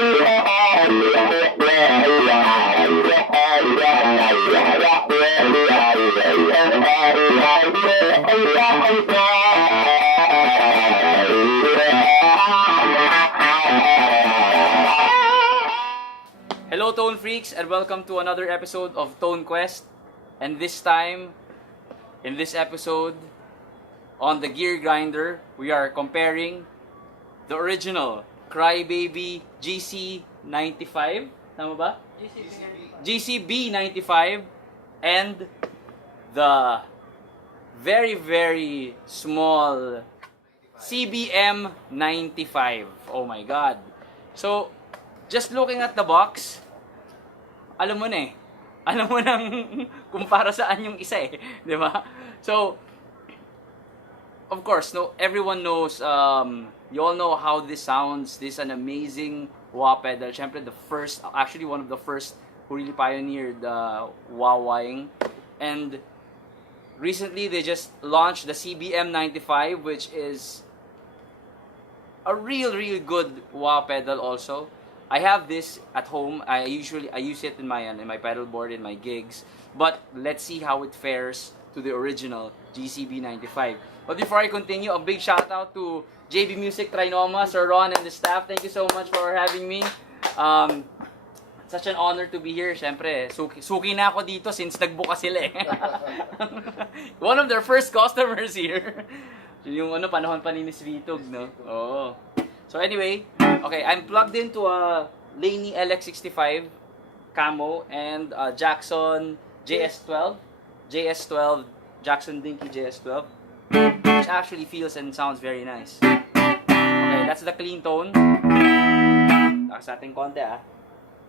Hello Tone Freaks, and welcome to another episode of Tone Quest. And this time, in this episode, on the Gear Grinder, we are comparing the original Crybaby GC95, tama ba? GCB 95 and the very very small CBM 95. Oh my god. So, just looking at the box, alam mo na eh. Alam mo nang kung para saan yung isa eh, 'di ba? So, of course, no, everyone knows, you all know how this sounds. This is an amazing wah pedal. Syempre, actually one of the first who really pioneered wah-wahing. And recently, they just launched the CBM 95, which is a real good wah pedal also. I have this at home. I use it in my pedal board in my gigs. But let's see how it fares to the original GCB 95. But before I continue, a big shout out to JB Music Trinoma, Sir Ron and the staff. Thank you so much for having me. Such an honor to be here. Siyempre, suki na ako dito since nagbuka sila eh. One of their first customers here. Yung panahon pa ni Miss Vitog, no? Oo. So anyway, okay, I'm plugged into a Laney LX65 camo and Jackson JS12, Jackson Dinky JS12, which actually feels and sounds very nice. Okay, that's the clean tone. Takas natin konti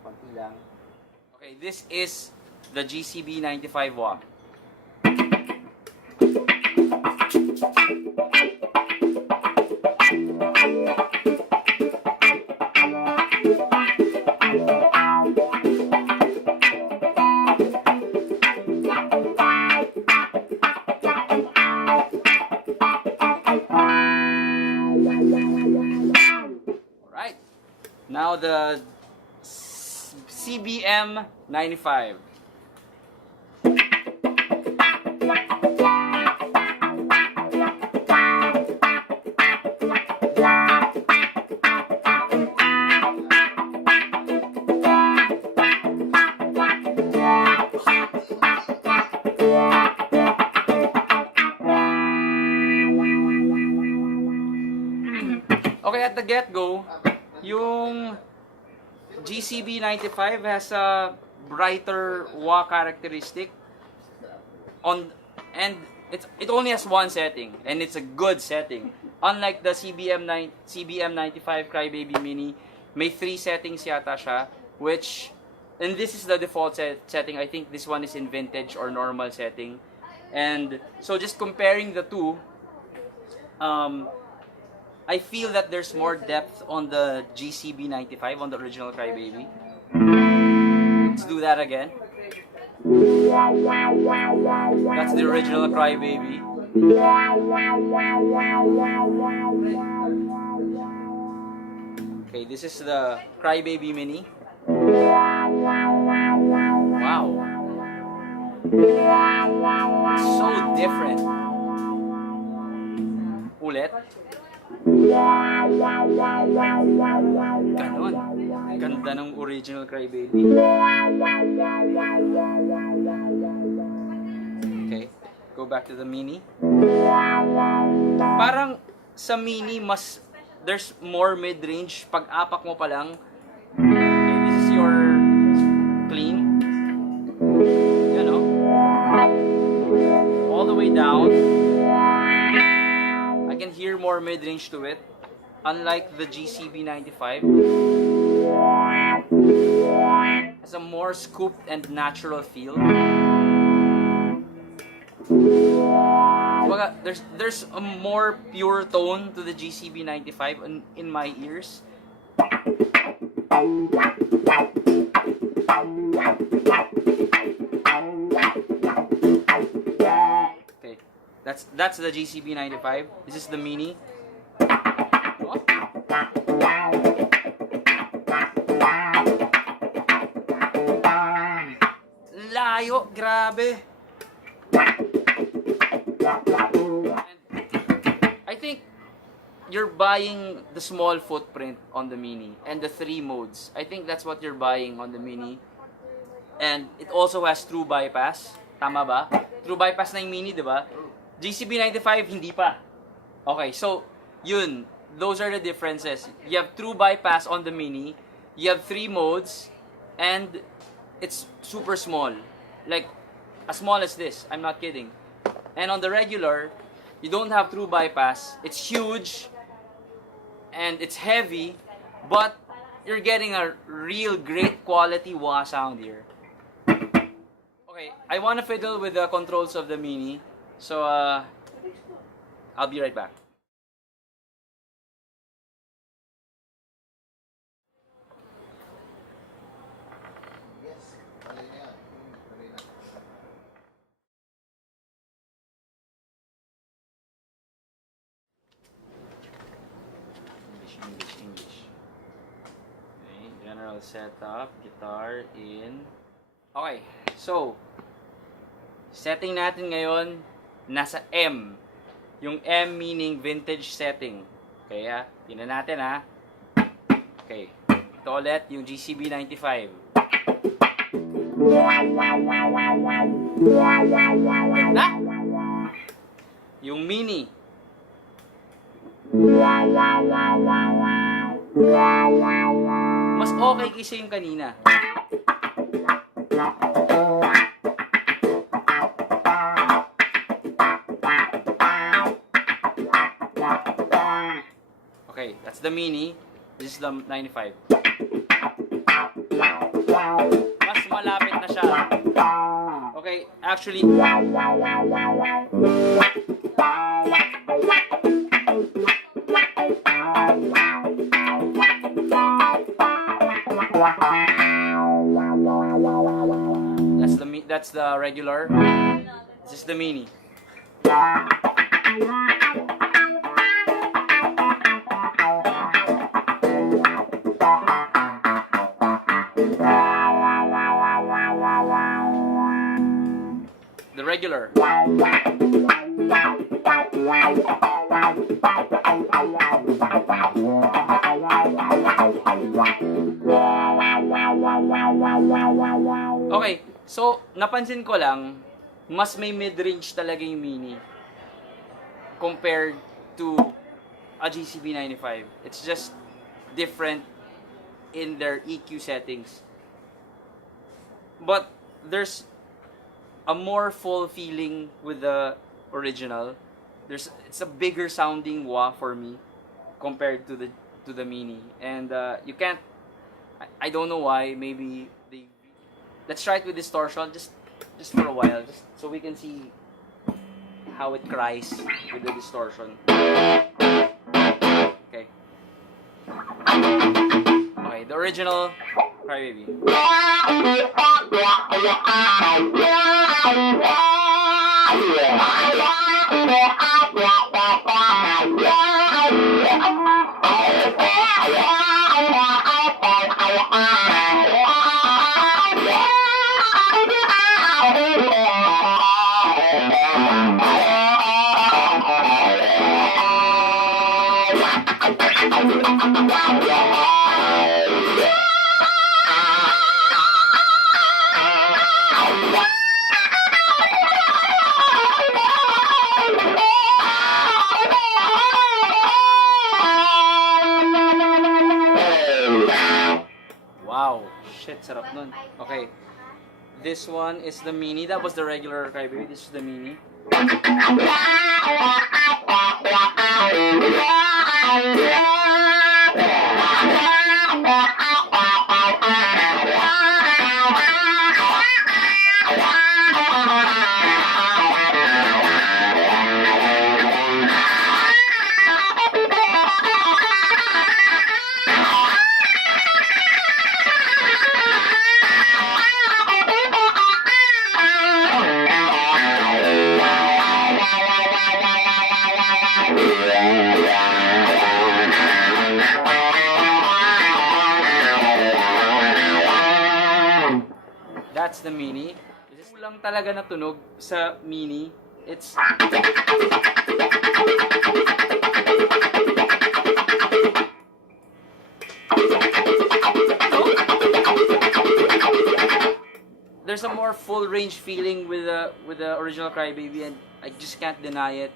konti lang. Okay, this is the GCB 95 wah. Now the CBM 95. Okay, at the get-go, yung GCB 95 has a brighter wah characteristic and it only has one setting, and it's a good setting. Unlike the CBM 95 Crybaby Mini, may 3 settings yata siya, and this is the default setting. I think this one is in vintage or normal setting. And so just comparing the two, I feel that there's more depth on the GCB 95, on the original Crybaby. Let's do that again. That's the original Crybaby. Okay, this is the Crybaby Mini. Wow. So different. Ulit. Ganon. Ganda ng original Crybaby. Okay, go back to the Mini. Parang sa Mini, there's more mid-range. Pag apak mo pa lang. Okay, this is your clean. You know, all the way down. I can hear more mid-range to it, unlike the GCB 95. It has a more scooped and natural feel. There's a more pure tone to the GCB 95 in my ears. Okay, that's the GCB 95. This is the Mini. Grabe. And I think you're buying the small footprint on the Mini and the 3 modes. I think that's what you're buying on the Mini. And it also has true bypass. Tama ba? True bypass na yung Mini, di ba? GCB 95, hindi pa. Okay, so, yun. Those are the differences. You have true bypass on the Mini. You have 3 modes. And it's super small. Like, as small as this. I'm not kidding. And on the regular, you don't have true bypass. It's huge. And it's heavy. But, you're getting a real great quality wah sound here. Okay, I want to fiddle with the controls of the Mini. So, I'll be right back. English. Okay, general setup, guitar in. Okay, so, setting natin ngayon, nasa M. Yung M meaning vintage setting. Okay, tingnan natin Okay, ito ulit yung GCB 95. Na? Yung Mini. Mas okay kaysa yung kanina. Okay, that's the Mini. This is the 95. Mas malapit na siya. Okay, actually, that's the regular. This is the Mini. The regular. Okay, so napansin ko lang, mas may mid-range talaga yung Mini compared to a GCB 95. It's just different in their EQ settings. But there's a more full feeling with the original. It's a bigger sounding wah for me compared to the Mini. And you can't, I don't know why, maybe they. Let's try it with distortion just for a while, just so we can see how it cries with the distortion. Okay. Okay, the original Crybaby. Wow, shit, sarap nun. Okay, this one is the Mini. That was the regular Crybaby. This is the Mini. That's the Mini. This Kulang talaga na tunog sa mini. It's there's a more full range feeling with the original Crybaby, and I just can't deny it.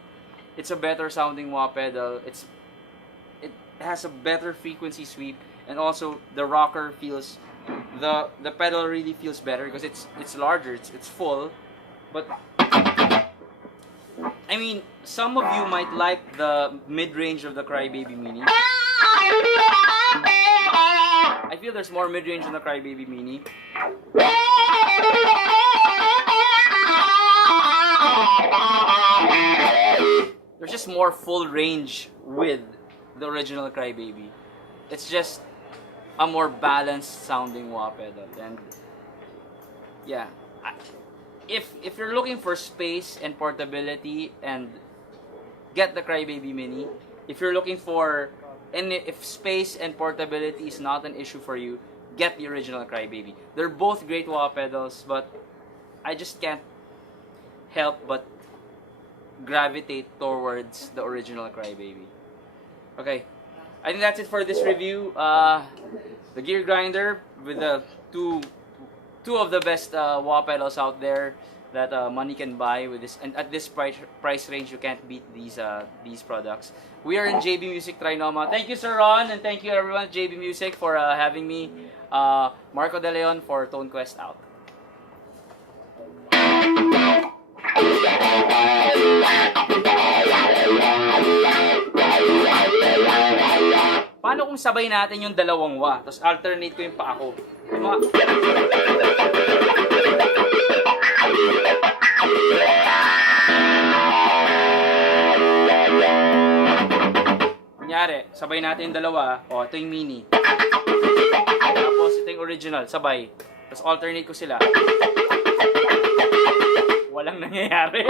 It's a better sounding wah pedal. It has a better frequency sweep, and also the rocker feels the pedal really feels better because it's larger, it's full. But I mean, some of you might like the mid-range of the Crybaby Mini. I feel there's more mid-range in the Crybaby Mini. There's just more full range with the original Crybaby. It's just a more balanced sounding wah pedal, and yeah, if you're looking for space and portability, and get the Crybaby Mini. If you're looking for, and if space and portability is not an issue for you, get the original Crybaby. They're both great wah pedals, but I just can't help but gravitate towards the original Crybaby. Okay, I think that's it for this review. The Gear Grinder with the two of the best wah pedals out there that money can buy with this, and at this price range, you can't beat these products. We are in JB Music Trinoma. Thank you, Sir Ron, and thank you everyone at JB Music for having me. Marco De Leon for Tone Quest out. Paano kung sabay natin yung dalawang wah, tapos alternate ko yung paa ko? Kunyari, sabay natin yung dalawa. O, ito yung mini. Tapos ito yung original, sabay. Tapos alternate ko sila. Walang nangyayari.